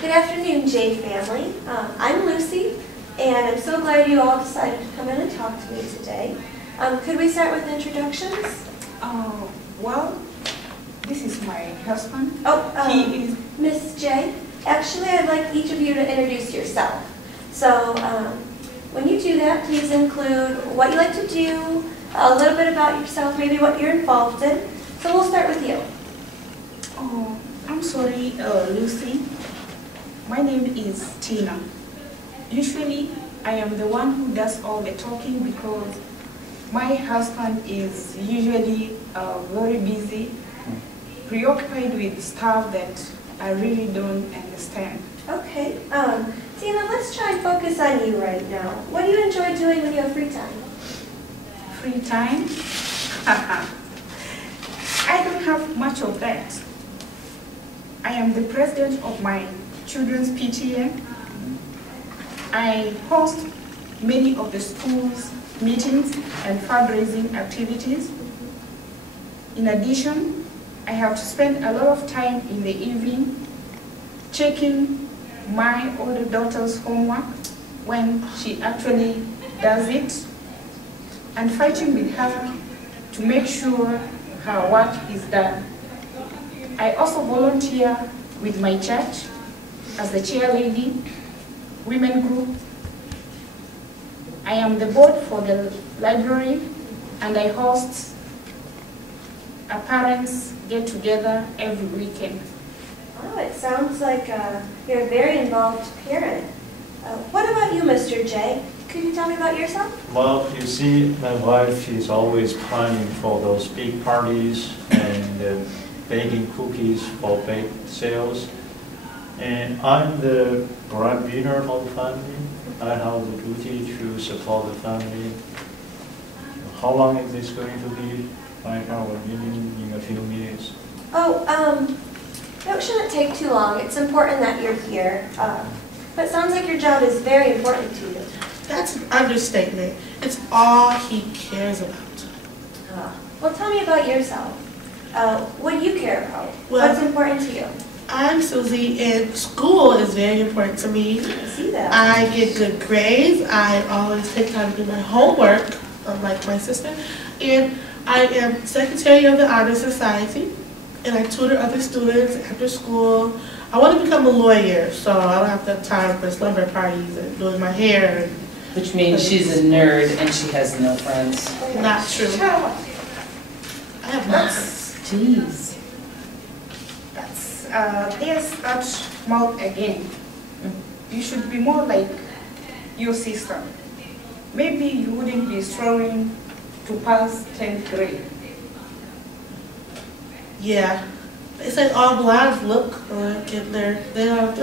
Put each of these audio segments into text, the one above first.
Good afternoon, J family. I'm Lucy, and I'm so glad you all decided to come in and talk to me today. Could we start with introductions? Well, this is my husband. He is Miss J. Actually, I'd like each of you to introduce yourself. So, when you do that, please include what you like to do, a little bit about yourself, maybe what you're involved in. So we'll start with you. Oh, I'm sorry, Lucy. My name is Tina. Usually, I am the one who does all the talking because my husband is usually very busy, preoccupied with stuff that I really don't understand. Okay. Tina, let's try and focus on you right now. What do you enjoy doing when you have free time? Free time? I don't have much of that. I am the president of my children's PTA. I host many of the school's meetings and fundraising activities. In addition, I have to spend a lot of time in the evening checking my older daughter's homework when she actually does it and fighting with her to make sure her work is done. I also volunteer with my church as the chair lady, women group. I am the board for the library, and I host a parents get-together every weekend. Oh, it sounds like you're a very involved parent. What about you, Mr. J? Could you tell me about yourself? Well, you see, my wife is always planning for those big parties and baking cookies for bake sales. And I'm the breadwinner of the family. I have the duty to support the family. How long is this going to be? I have a meeting in a few minutes. It shouldn't take too long. It's important that you're here. But it sounds like your job is very important to you. That's an understatement. It's all he cares about. Well, tell me about yourself. What do you care about? Well, what's important to you? I'm Susie, and school is very important to me. I see that. I get good grades. I always take time to do my homework, unlike my sister. And I am secretary of the Honor Society, and I tutor other students after school. I want to become a lawyer, so I don't have to have time for slumber parties and doing my hair. Which means she's a nerd and she has no friends. Not true. I have no friends. Jeez. There's that mouth again. You should be more like your sister. Maybe you wouldn't be struggling to pass 10th grade. Yeah. They say all blondes look like they're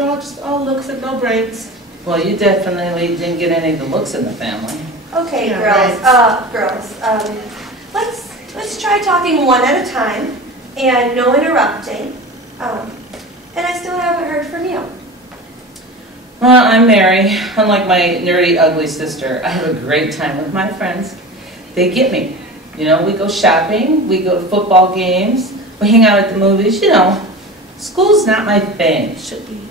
all just all looks and no brains. Well, you definitely didn't get any of the looks in the family. Okay, yeah, girls. Let's try talking one at a time and no interrupting. And I still haven't heard from you. Well, I'm Mary. Unlike my nerdy, ugly sister, I have a great time with my friends. They get me. You know, we go shopping, we go to football games, we hang out at the movies. You know, school's not my thing. Should be.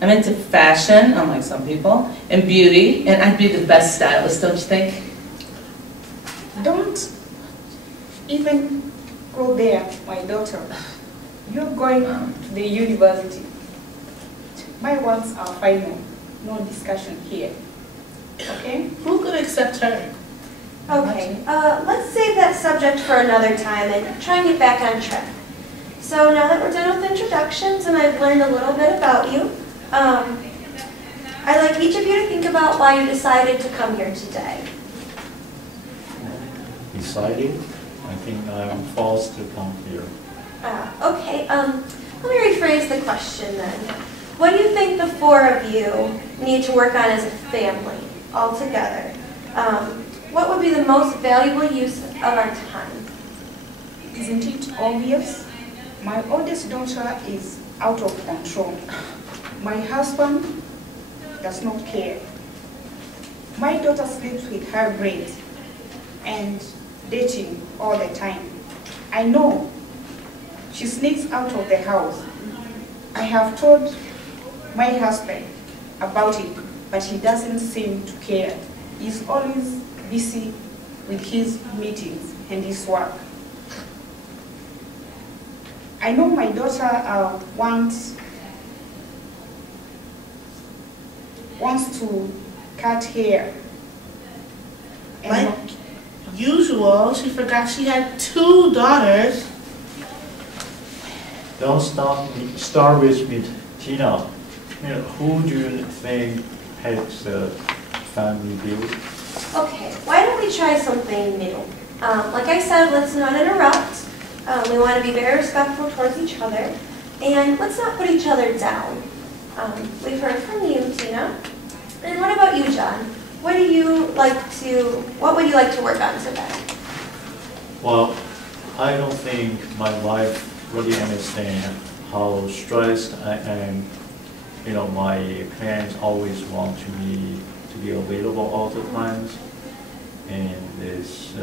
I'm into fashion, unlike some people, and beauty, and I'd be the best stylist, don't you think? Don't even go there, my daughter. You're going to the university. My words are final. No discussion here. Okay? Who could accept her? Okay, let's save that subject for another time and try and get back on track. So now that we're done with introductions and I've learned a little bit about you, I'd like each of you to think about why you decided to come here today. Decided? I think I'm forced to come here. Okay, let me rephrase the question then. What do you think the four of you need to work on as a family, all together? What would be the most valuable use of our time? Isn't it obvious? My oldest daughter is out of control. My husband does not care. My daughter sleeps with her grades and dating all the time. I know she sneaks out of the house. I have told my husband about it, but he doesn't seem to care. He's always busy with his meetings and his work. I know my daughter wants to cut hair. And Like usual, she forgot she had 2 daughters. Don't start with me, Tina. You know, who do you think heads the family view? Okay, why don't we try something new? Like I said, let's not interrupt. We want to be very respectful towards each other. And let's not put each other down. We've heard from you, Tina. And what about you, John? What would you like to work on today? Well, I don't think my wife really understands how stressed I am. You know, my parents always want me to be available all the time. And it's,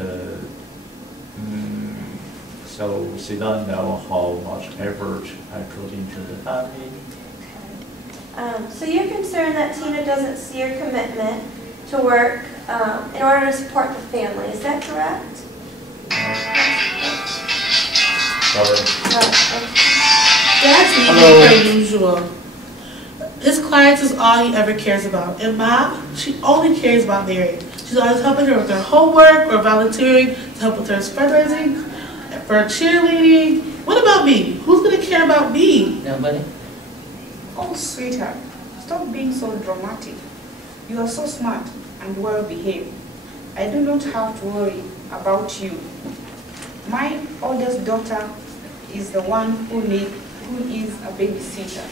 so she doesn't know how much effort I put into the family. So you're concerned that Tina doesn't see your commitment to work in order to support the family, is that correct? Sorry. That's Hello. even per usual. His clients is all he ever cares about. And Mom, she only cares about Mary. She's always helping her with her homework or volunteering to help with her fundraising, for cheerleading. What about me? Who's going to care about me? Nobody? oh, sweetheart, stop being so dramatic. You are so smart and well behaved. I do not have to worry about you. My oldest daughter is the one who is a babysitter.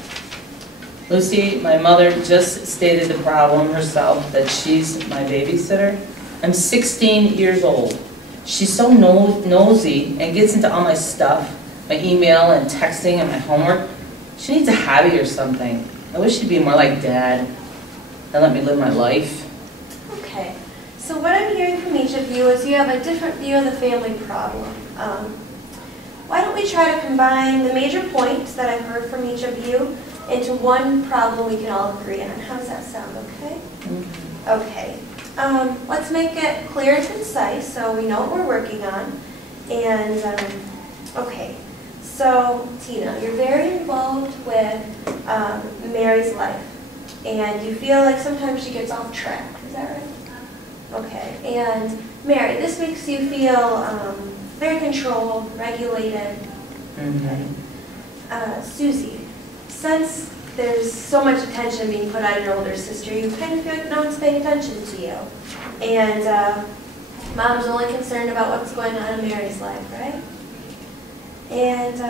Lucy, my mother just stated the problem herself, that she's my babysitter. I'm 16 years old. She's so nosy and gets into all my stuff, my email and texting and my homework. She needs a hobby or something. I wish she'd be more like Dad and let me live my life. Okay, so what I'm hearing from each of you is you have a different view of the family problem. Why don't we try to combine the major points that I've heard from each of you into one problem we can all agree on. How does that sound, okay? Mm-hmm. Okay. Let's make it clear and concise so we know what we're working on. And, okay. So, Tina, you're very involved with Mary's life. And you feel like sometimes she gets off track. Is that right? Okay. And, Mary, this makes you feel very controlled, regulated. Mm-hmm. Susie, since there's so much attention being put on your older sister, you kind of feel like no one's paying attention to you. And Mom's only concerned about what's going on in Mary's life, right? And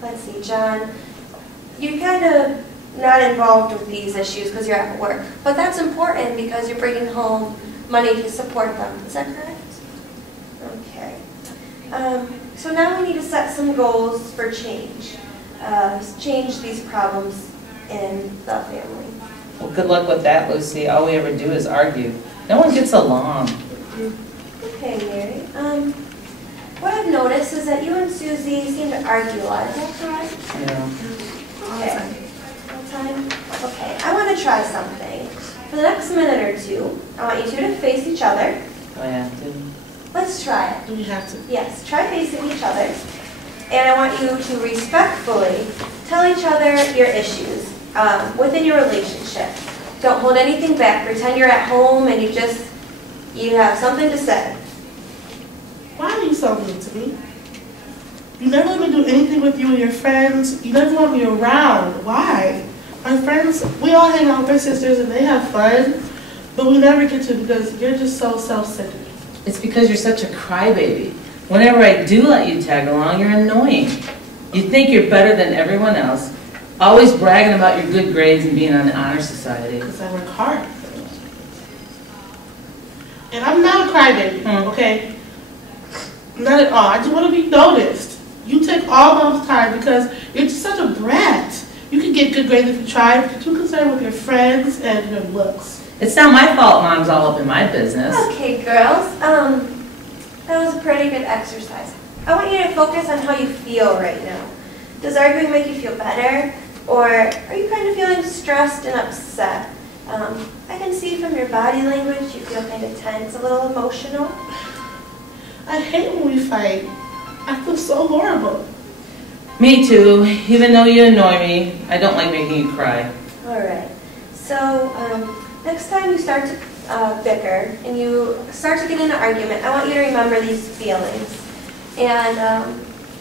let's see, John, you're kind of not involved with these issues because you're at work. But that's important because you're bringing home money to support them. Is that correct? Okay. So now we need to set some goals for change. Change these problems in the family. Well, good luck with that, Lucy. All we ever do is argue. No one gets along. Okay, Mary. What I've noticed is that you and Susie seem to argue a lot. Is that correct? Yeah. Okay. All the time? Okay, I want to try something. For the next minute or two, I want you two to face each other. Do I have to? Let's try it. Do we have to? Yes, try facing each other. And I want you to respectfully tell each other your issues within your relationship. Don't hold anything back. Pretend you're at home and you have something to say. Why are you so mean to me? You never let me do anything with you and your friends. You never want me around. Why? My friends, we all hang out with our sisters and they have fun, but we never get to because you're just so self-centered. It's because you're such a crybaby. Whenever I do let you tag along, you're annoying. You think you're better than everyone else, always bragging about your good grades and being on the honor society. Because I work hard. And I'm not a crybaby, okay? Not at all. I just want to be noticed. You take all Mom's time because you're just such a brat. You can get good grades if you try, but you're too concerned with your friends and your looks. It's not my fault Mom's all up in my business. Okay, girls. That was a pretty good exercise. I want you to focus on how you feel right now. Does arguing make you feel better? Or are you kind of feeling stressed and upset? I can see from your body language you feel kind of tense, a little emotional. I hate when we fight. I feel so horrible. Me too. Even though you annoy me, I don't like making you cry. All right. So next time you start to bicker and you start to get in an argument, I want you to remember these feelings. And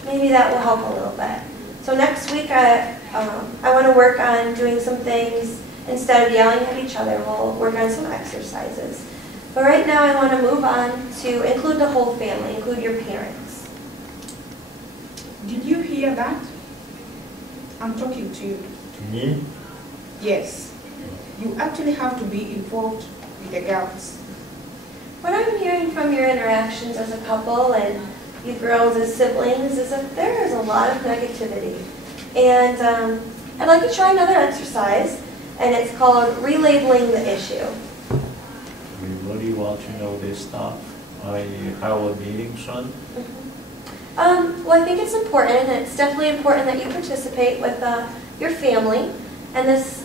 maybe that will help a little bit. So next week I want to work on doing some things. Instead of yelling at each other, we'll work on some exercises. But right now I want to move on to include the whole family, include your parents. Did you hear that? I'm talking to you. To me? Yes. You actually have to be involved with the girls. What I'm hearing from your interactions as a couple and you girls as siblings is that there is a lot of negativity. And I'd like to try another exercise, and it's called relabeling the issue. We really want to know this stuff. I have a meeting soon. Well, I think it's important, and it's definitely important that you participate with your family. And this,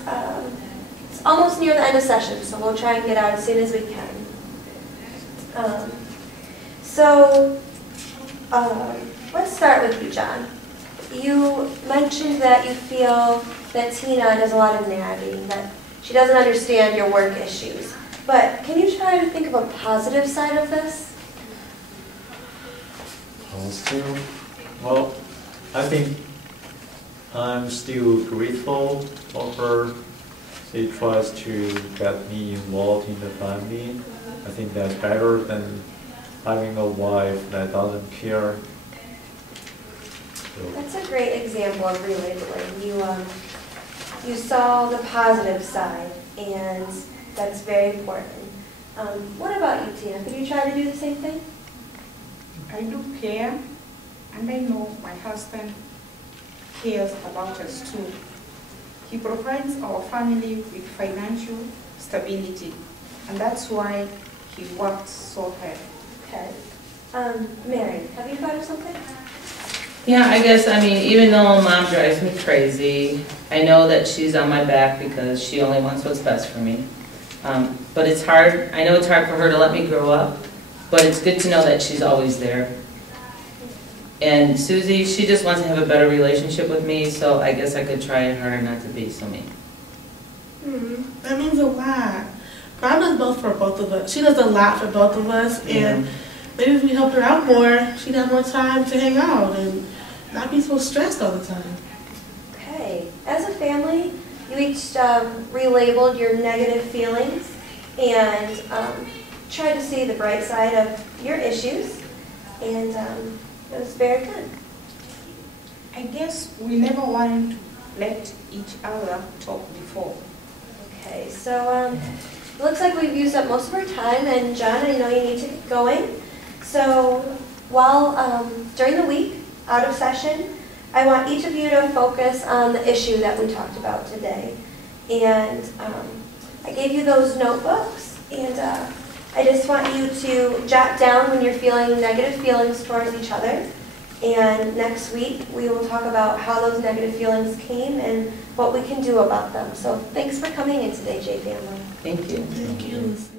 it's almost near the end of session, so we'll try and get out as soon as we can. Let's start with you, John. You mentioned that you feel that Tina does a lot of nagging, that she doesn't understand your work issues. But can you try to think of a positive side of this? Positive? Well, I think I'm still grateful for her. She tries to get me involved in the family. I think that's better than having a wife that doesn't care. So. That's a great example of relabeling. You saw the positive side, and that's very important. What about you, Tina? Could you try to do the same thing? I do care, and I know my husband cares about us too. He provides our family with financial stability, and that's why he works so hard. Okay. Mary, have you thought of something? Yeah, I guess, even though Mom drives me crazy, I know that she's on my back because she only wants what's best for me. But it's hard. I know it's hard for her to let me grow up, but it's good to know that she's always there. And Susie, she just wants to have a better relationship with me, so I guess I could try harder not to be so mean. That means a lot. Mom does both for both of us. She does a lot for both of us, and maybe if we helped her out more, she'd have more time to hang out and not be so stressed all the time. Okay. As a family, you each relabeled your negative feelings and tried to see the bright side of your issues, and it was very good. I guess we never wanted to let each other talk before. Okay, so it looks like we've used up most of our time, and John, I know you need to get going. So while during the week, out of session, I want each of you to focus on the issue that we talked about today. And I gave you those notebooks, and I just want you to jot down when you're feeling negative feelings towards each other. And next week, we will talk about how those negative feelings came and what we can do about them. So thanks for coming in today, J family. Thank you. Thank you, Lucy.